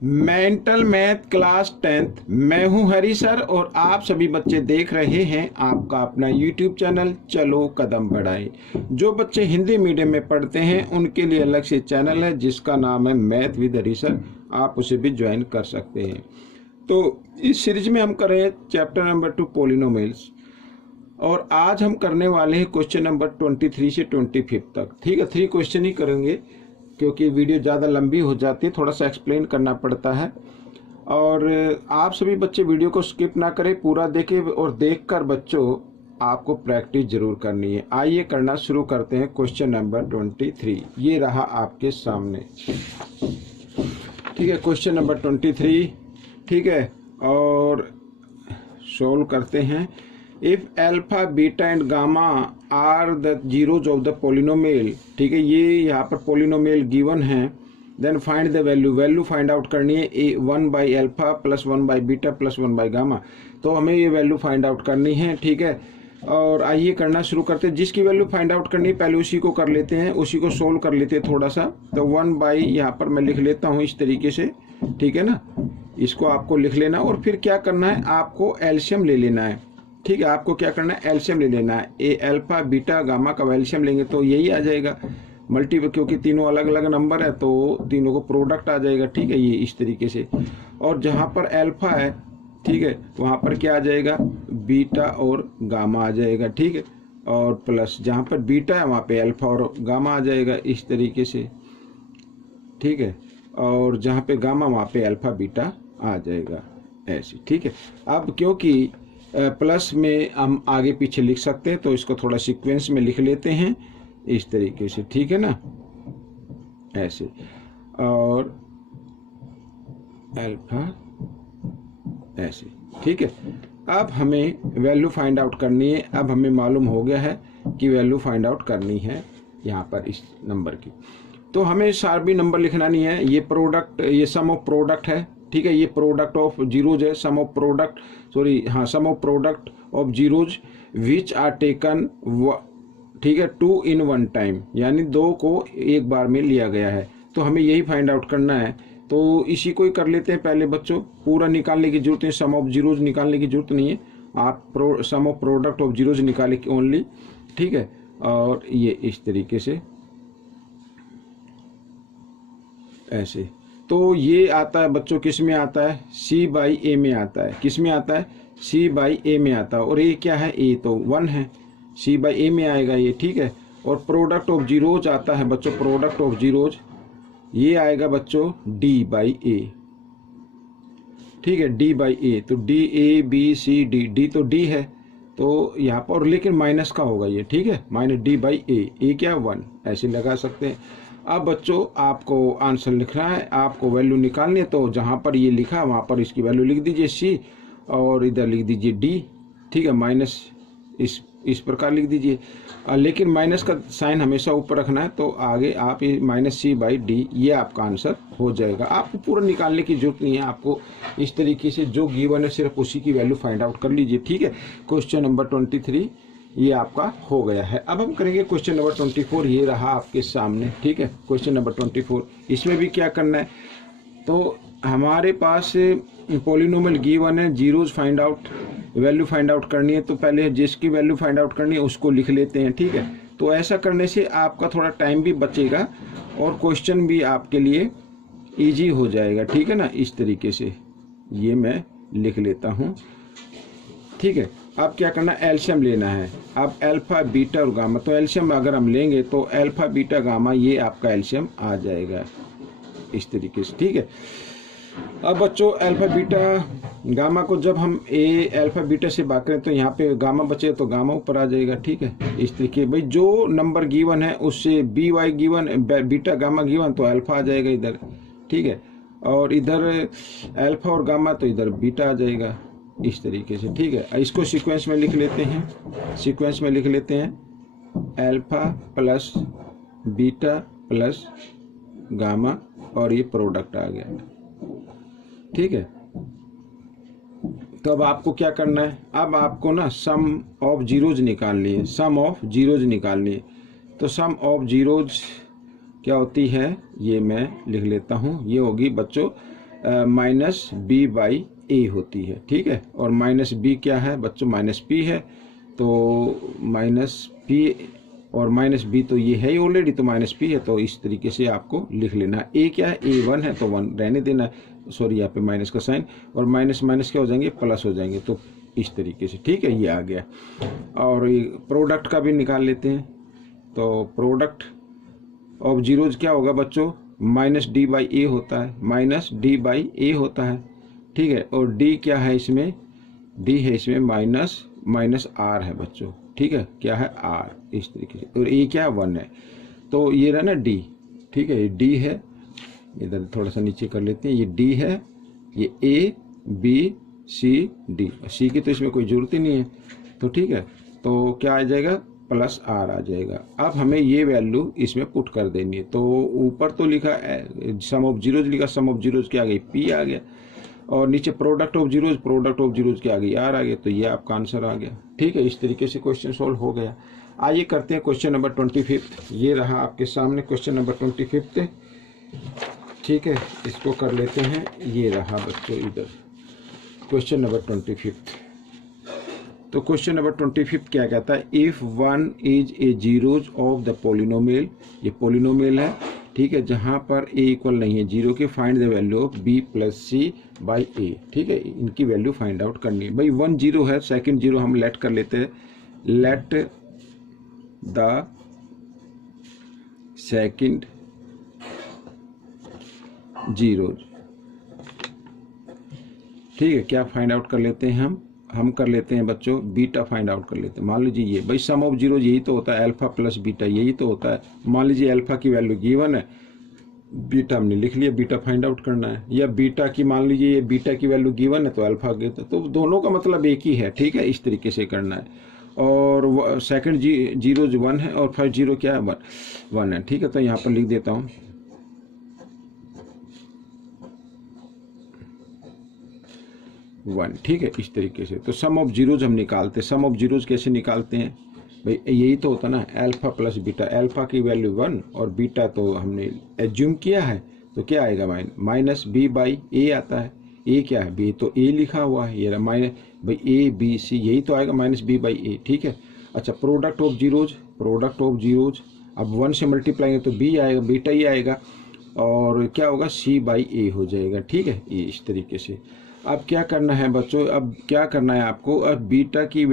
Mental math class 10th। मैं हूं हरी sir और आप सभी बच्चे देख रहे हैं आपका अपना यूट्यूब चैनल चलो कदम बढ़ाए। जो बच्चे हिंदी मीडियम में पढ़ते हैं उनके लिए अलग से चैनल है जिसका नाम है मैथ विद हरी सर, आप उसे भी ज्वाइन कर सकते हैं। तो इस सीरीज में हम कर रहे हैं चैप्टर नंबर 2 पॉलिनोमियल्स, और आज हम करने वाले हैं क्वेश्चन नंबर 23 से 25 तक। ठीक है, 3 क्वेश्चन ही करेंगे क्योंकि वीडियो ज़्यादा लंबी हो जाती है, थोड़ा सा एक्सप्लेन करना पड़ता है। और आप सभी बच्चे वीडियो को स्किप ना करें, पूरा देखें और देखकर बच्चों आपको प्रैक्टिस जरूर करनी है। आइए करना शुरू करते हैं। क्वेश्चन नंबर 23 ये रहा आपके सामने। ठीक है, क्वेश्चन नंबर 23। ठीक है, और सोल्व करते हैं। If alpha beta and gamma are the zeros of the polynomial. ठीक है, ये यहाँ पर पोलिनोमियल गिवन है। Then find the value find out करनी है। 1 by alpha plus 1 by beta plus 1 by gamma, तो हमें ये वैल्यू फाइंड आउट करनी है। ठीक है, और आइए करना शुरू करते हैं। जिसकी वैल्यू फाइंड आउट करनी है पहले उसी को कर लेते हैं, उसी को सोल्व कर लेते हैं थोड़ा सा। तो 1 बाई यहाँ पर मैं लिख लेता हूँ इस तरीके से। ठीक है ना, इसको आपको लिख लेना और फिर क्या करना है, आपको एलसीएम ले लेना है। ठीक है, आपको क्या करना है, एलसीएम ले लेना है। ए अल्फा बीटा गामा का एलसीएम लेंगे तो यही आ जाएगा मल्टीपल, क्योंकि तीनों अलग अलग नंबर है तो तीनों को प्रोडक्ट आ जाएगा। ठीक है, ये इस तरीके से। और जहाँ पर अल्फा है, ठीक है, वहाँ पर क्या आ जाएगा, बीटा और गामा आ जाएगा। ठीक है, और प्लस जहाँ पर बीटा है वहाँ पे अल्फा और गामा आ जाएगा इस तरीके से। ठीक है, और जहाँ पे गामा वहाँ पे अल्फा बीटा आ जाएगा ऐसे। ठीक है, अब क्योंकि प्लस में हम आगे पीछे लिख सकते हैं तो इसको थोड़ा सीक्वेंस में लिख लेते हैं इस तरीके से। ठीक है ना, ऐसे। और अल्फा ऐसे। ठीक है, अब हमें वैल्यू फाइंड आउट करनी है। अब हमें मालूम हो गया है कि वैल्यू फाइंड आउट करनी है यहाँ पर इस नंबर की। तो हमें सारे नंबर लिखना नहीं है। ये प्रोडक्ट, ये सम ऑफ प्रोडक्ट है। ठीक है, ये प्रोडक्ट ऑफ जीरोज है, सम ऑफ प्रोडक्ट, सॉरी हाँ, sum of product of zeros which are taken. ठीक है, 2 in 1 टाइम, यानी 2 को एक बार में लिया गया है। तो हमें यही फाइंड आउट करना है, तो इसी को ही कर लेते हैं पहले बच्चों। पूरा निकालने की जरूरत है, सम ऑफ जीरोज निकालने की जरूरत नहीं है। आप सम ऑफ प्रोडक्ट ऑफ जीरोज निकाले ओनली। ठीक है, और ये इस तरीके से ऐसे। तो ये आता है बच्चों, किस में आता है, C बाई ए में आता है। किस में आता है, C बाई ए में आता है। और ये क्या है, ए तो 1 है, C बाई ए में आएगा ये। ठीक है, और प्रोडक्ट ऑफ जीरोज आता है बच्चों, प्रोडक्ट ऑफ जीरोज ये आएगा बच्चों D बाई ए। ठीक है, D बाई ए, तो D A B C D, D तो D है तो यहाँ पर, लेकिन माइनस का होगा ये। ठीक है, माइनस D बाई ए क्या 1, ऐसे लगा सकते हैं। अब बच्चों आपको आंसर लिखना है, आपको वैल्यू निकालनी है। तो जहाँ पर ये लिखा है वहाँ पर इसकी वैल्यू लिख दीजिए C, और इधर लिख दीजिए D। ठीक है, माइनस इस प्रकार लिख दीजिए, लेकिन माइनस का साइन हमेशा ऊपर रखना है। तो आगे आप ये माइनस C बाई D, ये आपका आंसर हो जाएगा। आपको पूरा निकालने की जरूरत नहीं है, आपको इस तरीके से जो गिवन है सिर्फ उसी की वैल्यू फाइंड आउट कर लीजिए। ठीक है, क्वेश्चन नंबर 23 ये आपका हो गया है। अब हम करेंगे क्वेश्चन नंबर 24। ये रहा आपके सामने। ठीक है, क्वेश्चन नंबर 24। इसमें भी क्या करना है, तो हमारे पास पॉलिनोमियल गिवन है, zeros find out, value find out करनी है। तो पहले जिसकी वैल्यू फाइंड आउट करनी है उसको लिख लेते हैं। ठीक है, तो ऐसा करने से आपका थोड़ा टाइम भी बचेगा और क्वेश्चन भी आपके लिए ईजी हो जाएगा। ठीक है ना, इस तरीके से ये मैं लिख लेता हूँ। ठीक है, अब क्या करना है, एलसीएम लेना है। अब अल्फा बीटा और गामा, तो एलसीएम अगर हम लेंगे तो अल्फा बीटा गामा ये आपका एलसीएम आ जाएगा इस तरीके से। ठीक है, अब बच्चों अल्फा बीटा गामा को जब हम ए अल्फा बीटा से भाग करें तो यहाँ पे गामा बचे तो गामा ऊपर आ जाएगा। ठीक है, इस तरीके भाई जो नंबर गिवन है उससे b by given, beta gamma given तो अल्फा आ जाएगा इधर। ठीक है, और इधर अल्फा और गामा तो इधर बीटा आ जाएगा इस तरीके से। ठीक है, इसको सीक्वेंस में लिख लेते हैं। सीक्वेंस में लिख लेते हैं alpha plus beta plus gamma, और ये प्रोडक्ट आ गया। ठीक है, तो अब आपको क्या करना है, अब आपको ना सम ऑफ जीरोज निकालनी है। सम ऑफ जीरोज निकालनी है। तो सम ऑफ जीरोज क्या होती है, ये मैं लिख लेता हूँ। ये होगी बच्चों माइनस बी बाई ए होती है, ठीक है। और माइनस बी क्या है बच्चों, माइनस पी है, तो माइनस पी और माइनस बी तो ये है ही ऑलरेडी, तो माइनस पी है, तो इस तरीके से आपको लिख लेना। ए क्या है, ए 1 है तो 1 रहने देना, सॉरी यहाँ पे माइनस का साइन, और माइनस माइनस क्या हो जाएंगे, प्लस हो जाएंगे, तो इस तरीके से, ठीक है, ये आ गया। और प्रोडक्ट का भी निकाल लेते हैं, तो प्रोडक्ट ऑफ जीरोज क्या होगा बच्चों, माइनस डी बाई ए होता है, माइनस डी बाई ए होता है, ठीक है। और डी क्या है इसमें, डी है इसमें माइनस माइनस आर है बच्चों, ठीक है, क्या है आर, इस तरीके से। और ए क्या है 1 है, तो ये रहा ना डी, ठीक है, ये डी है, इधर थोड़ा सा नीचे कर लेते हैं, ये डी है, ये ए बी सी डी, सी की तो इसमें कोई ज़रूरत ही नहीं है, तो ठीक है, तो क्या आ जाएगा, प्लस आर आ जाएगा। अब हमें ये वैल्यू इसमें पुट कर देनी है, तो ऊपर तो लिखा सम ऑफ जीरोज लिखा, सम ऑफ जीरोज क्या आ गई, पी आ गया, और नीचे प्रोडक्ट ऑफ जीरोज क्या आ गई, आर आ गया, तो ये आपका आंसर आ गया, ठीक है। इस तरीके से क्वेश्चन सॉल्व हो गया। आइए करते हैं क्वेश्चन नंबर 25। ये रहा आपके सामने क्वेश्चन नंबर 25, ठीक है, इसको कर लेते हैं। ये रहा बच्चों इधर क्वेश्चन नंबर 25। तो क्वेश्चन नंबर 25 क्या कहता है, if 1 is a zeros of the polynomial, ये पोलिनोमियल है, ठीक है, जहां पर ए इक्वल नहीं है 0 के, find the value of B plus C by A, ठीक है, इनकी वैल्यू फाइंड आउट करनी है। भाई 1 0 है, सेकंड 0 हम लेट कर लेते हैं, लेट द सेकंड जीरोज, ठीक है, क्या फाइंड आउट कर लेते हैं हम कर लेते हैं बच्चों बीटा फाइंड आउट कर लेते हैं। मान लीजिए ये भाई सम ऑफ जीरोज यही तो होता है, अल्फा प्लस बीटा यही तो होता है। मान लीजिए अल्फा की वैल्यू गिवन है, बीटा हमने लिख लिया, बीटा फाइंड आउट करना है, या बीटा की मान लीजिए ये बीटा की वैल्यू गिवन है तो अल्फा गिवन, तो दोनों का मतलब एक ही है, ठीक है, इस तरीके से करना है। और सेकंड जीरोज 1 है और फर्स्ट जीरो क्या है 1 है, ठीक है, तो यहाँ पर लिख देता हूँ 1, ठीक है, इस तरीके से। तो सम ऑफ जीरोज हम निकालते हैं, सम ऑफ जीरोज कैसे निकालते हैं भाई, यही तो होता ना, अल्फा प्लस बीटा, अल्फा की वैल्यू 1 और बीटा तो हमने एज्यूम किया है, तो क्या आएगा माइनस बी बाई ए आता है, ए क्या है, बी तो ए लिखा हुआ है, ये माइनस भाई ए बी सी, यही तो आएगा माइनस बी बाई ए, ठीक है। अच्छा, प्रोडक्ट ऑफ जीरोज, अब 1 से मल्टीप्लाई है तो बी आएगा, बीटा ही आएगा, और क्या होगा सी बाई ए हो जाएगा, ठीक है, ये इस तरीके से। अब क्या करना है बच्चों, अब क्या करना है आपको, अब बीटा की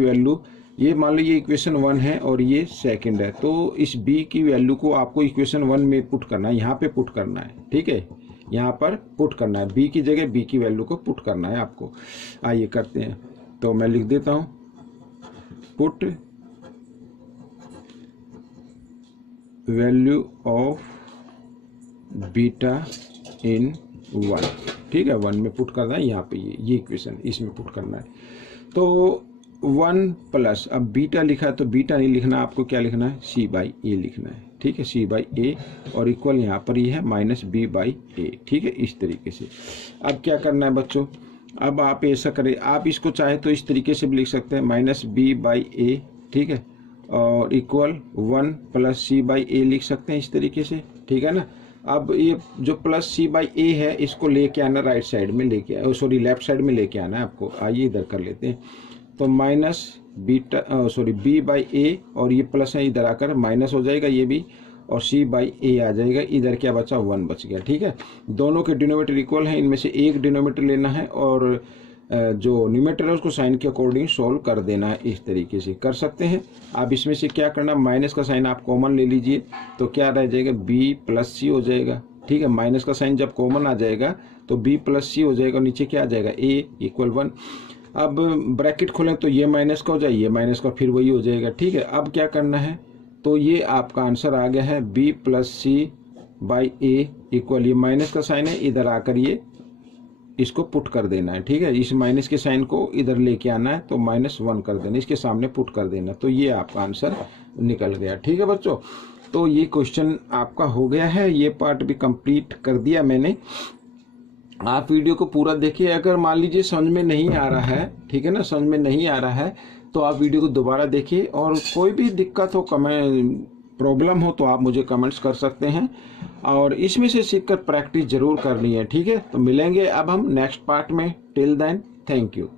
वैल्यू ये मान लीजिए इक्वेशन 1 है और ये सेकंड है, तो इस बी की वैल्यू को आपको इक्वेशन 1 में पुट करना है, यहाँ पे पुट करना है, ठीक है, यहाँ पर पुट करना है, बी की जगह बी की वैल्यू को पुट करना है आपको। आइए करते हैं, तो मैं लिख देता हूँ पुट वैल्यू ऑफ बीटा इन 1, ठीक है, 1 में पुट करना है, यहाँ पे ये इक्वेशन इसमें पुट करना है। तो 1 प्लस, अब बीटा लिखा है तो बीटा नहीं लिखना, आपको क्या लिखना है, सी बाई ए लिखना है, ठीक है, सी बाई ए, और इक्वल यहाँ पर ये है माइनस बी बाई ए, ठीक है, इस तरीके से। अब क्या करना है बच्चों, अब आप ऐसा करें, आप इसको चाहे तो इस तरीके से भी लिख सकते हैं, माइनस बी बाई ए, ठीक है, और इक्वल 1 प्लस सी बाई ए लिख सकते हैं इस तरीके से, ठीक है ना। अब ये जो प्लस सी बाई ए है इसको लेके आना राइट साइड में, लेके सॉरी लेफ्ट साइड में लेके आना है आपको। आइए इधर कर लेते हैं, तो minus beta sorry B by A, और ये प्लस है इधर आकर माइनस हो जाएगा ये भी, और सी बाई ए आ जाएगा, इधर क्या बचा 1 बच गया, ठीक है। दोनों के डिनोमिनेटर इक्वल हैं, इनमें से एक डिनोमिनेटर लेना है और जो न्यूमरेटर है उसको साइन के अकॉर्डिंग सोल्व कर देना है, इस तरीके से कर सकते हैं। अब इसमें से क्या करना, माइनस का साइन आप कॉमन ले लीजिए, तो क्या रह जाएगा बी प्लस सी हो जाएगा, ठीक है, माइनस का साइन जब कॉमन आ जाएगा तो बी प्लस सी हो जाएगा, और नीचे क्या आ जाएगा ए इक्वल 1। अब ब्रैकेट खोलें तो ये माइनस का हो जाए, ये माइनस का फिर वही हो जाएगा, ठीक है। अब क्या करना है, तो ये आपका आंसर आ गया है b plus C by a equal, ये माइनस का साइन है, इधर आकर ये इसको पुट कर देना है, ठीक है, इस माइनस के साइन को इधर लेके आना है, तो -1 कर देना, इसके सामने पुट कर देना, तो ये आपका आंसर निकल गया, ठीक है बच्चों। तो ये क्वेश्चन आपका हो गया है, ये पार्ट भी कंप्लीट कर दिया मैंने। आप वीडियो को पूरा देखिए, अगर मान लीजिए समझ में नहीं आ रहा है, ठीक है ना, समझ में नहीं आ रहा है तो आप वीडियो को दोबारा देखिए, और कोई भी दिक्कत हो कमेंट प्रॉब्लम हो तो आप मुझे कमेंट्स कर सकते हैं, और इसमें से सीखकर प्रैक्टिस जरूर करनी है। ठीक है, तो मिलेंगे अब हम नेक्स्ट पार्ट में। Till then, thank you.